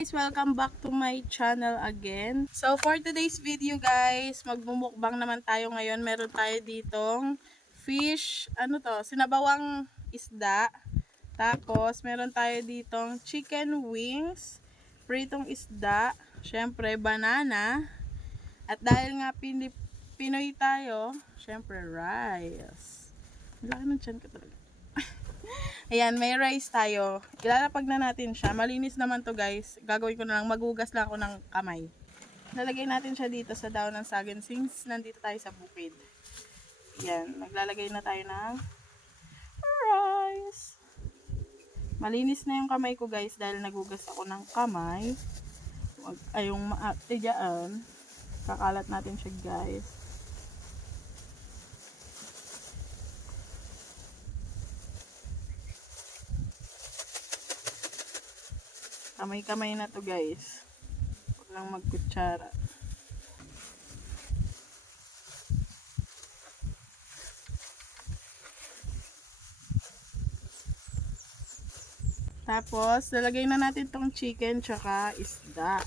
Guys, welcome back to my channel again. So for today's video guys, magmumukbang naman tayo ngayon. Meron tayo ditong fish, sinabawang isda. Tapos meron tayo ditong chicken wings, pritong isda, syempre banana. At dahil nga Pinoy tayo, syempre rice. Laki ng tiyan ko talaga. Ayan, may rice tayo. Ilalapag na natin siya. Malinis naman to guys. Gagawin ko na lang, magugas lang ako ng kamay. Lalagay natin siya dito sa daon ng saging since nandito tayo sa bukid. Ayan, maglalagay na tayo ng rice. Malinis na yung kamay ko guys dahil nagugas ako ng kamay. Huwag ayong maatigaan. Kakalat natin siya guys. Kamay-kamay na to guys. Huwag lang magkutsara. Tapos, lalagay na natin tong chicken tsaka isda.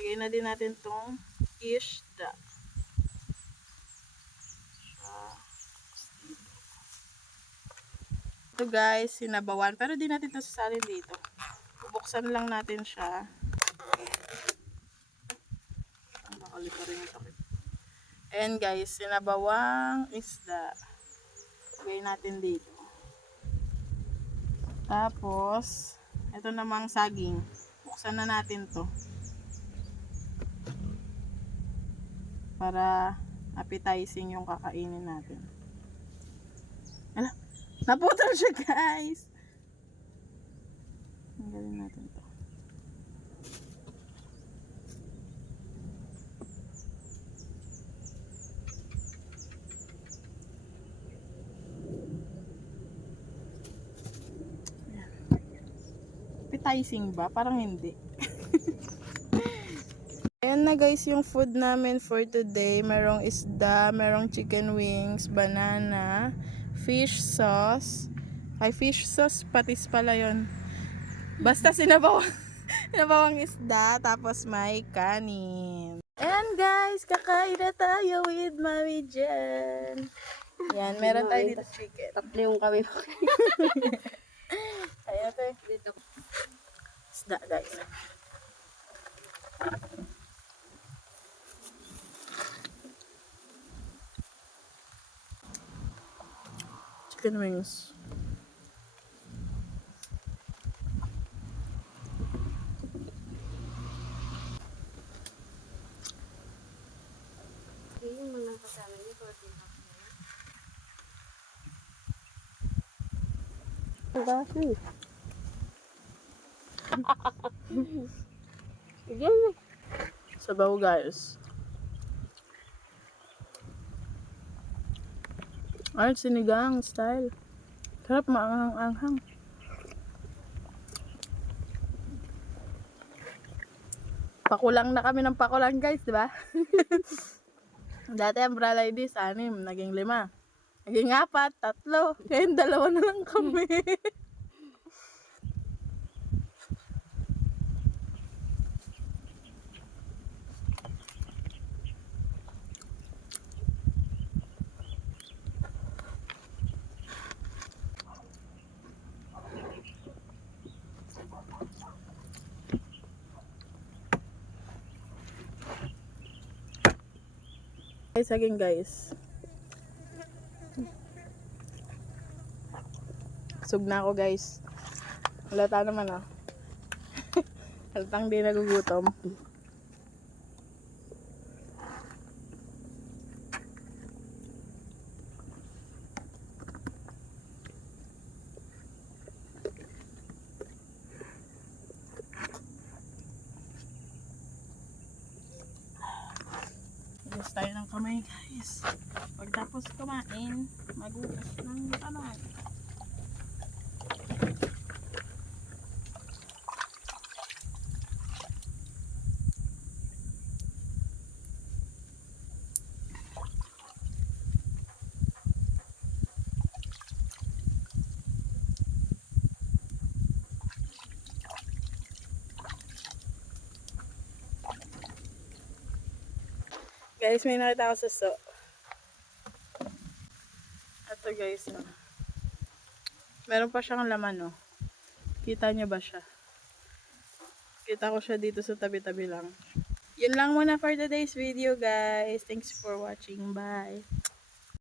Lagay na din natin tong isda. Ito guys, sinabawan. Pero di natin ito sasalin dito. Bubuksan lang natin siya. Ayan guys, sinabawang isda. Lagay natin dito. Tapos, ito namang saging. Buksan na natin to. Para appetizing yung kakainin natin. Ala, naputol siya guys. Tanggalin natin to. Appetizing ba? Parang hindi. Ayan na guys yung food namin for today. Merong isda, merong chicken wings, banana, fish sauce. Ay, fish sauce, patis pala yun. Basta sinabawang isda, tapos may kanin. Ayan guys, kakain na tayo with Mami Jen. Ayan, meron tayo dito chicken. Tatlo yung kami. Ayan dito. Isda guys. Chicken wings. Yung mga kasama niyo, 14 half na yan. Sabaw guys. Ay, sinigang style. Sarap, maanghang-anghang. Pakulang na kami ng pakulang guys, di ba? Dati ang Bra Ladies, 6, naging 5. Naging 4, 3. Ngayon 2 na lang kami. Again guys. Sug na ako guys. Halata naman ah. Halatang di nagugutom. Hugas tayo ng kamay guys. Pagtapos kumain, magugas ng kamay. Guys, may nakita ako sa so. Ito guys, oh. Meron pa siyang laman, oh. Kita niyo ba siya? Kita ko siya dito sa tabi-tabi lang. Yun lang muna for today's video, guys. Thanks for watching. Bye!